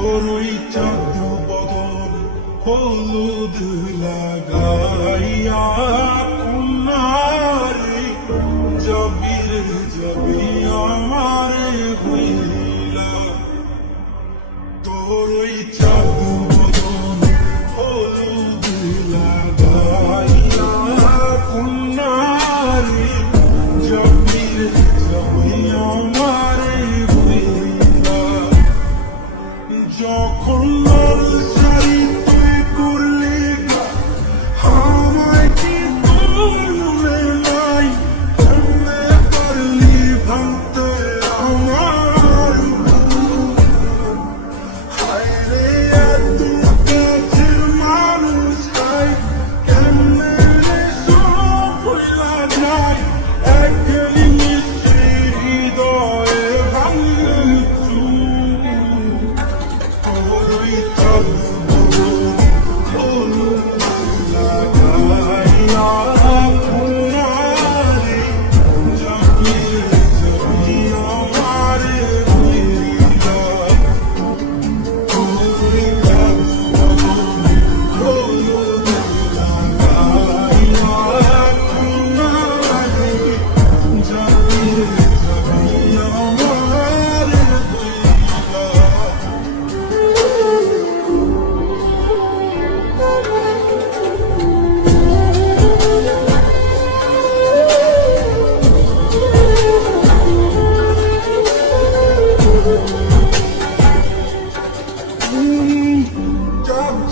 ওই চাঁদ বদন হলুদ লাগাইয়া কন্যারে যাবি রে যাবি আমারে হইলা তোর ওই চাঁদ বদন হলুদ লাগাইয়া কন্যারে যাবি রে যাবি আমারে হইলা যখন লাল শাড়ি তুই করলি আমায় কি তোর মনে নাই কেমনে পারলি ভাঙতে আমার হায় রে এত কাছের মানুষটাই কেমনে রে সব ভুলা যায় এক নিমিষে হৃদয়ে ভাঙলে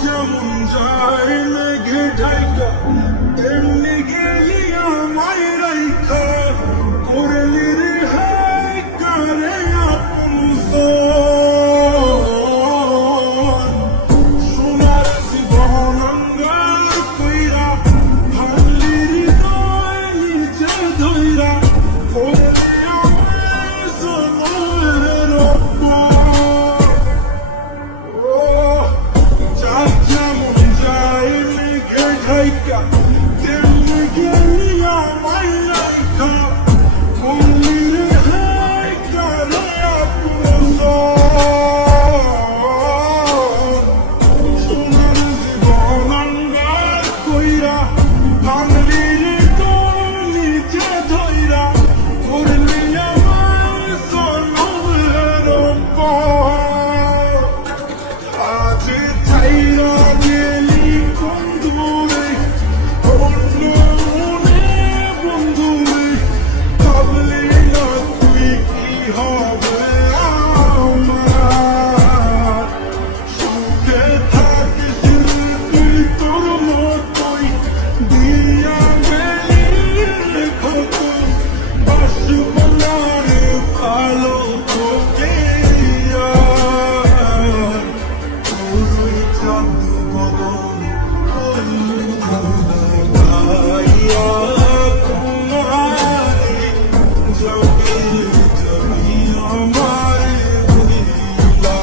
যেমন যায় লেগে ঢাইকা তেমনি গেলি আমায় রাইখা করলি রে হাই কারে আপন সোনার জীবন অঙ্গার কইরা ভাঙলি হৃদয় নিচে ধইরা করলি আমায় সোনার রব্বা তেমনি গেলি আমায় রাইখা করলি রে হাই কারে আপন সোনার জীবন অঙ্গার কইরা ভাঙলি হৃদয় নিচে ধইরা করলি আমায় সোনার রব্বা আজ ছাইরা গেলি কোন দূরে হবে আমার সুখে থাকিস তুই তোর মতোই দিয়া গেলি কত বাসব না রে ভালো তোকে তোর ওই চাঁদ বদন লাগাইয়া কন্যারে যাবি যাবি আমারে হইলা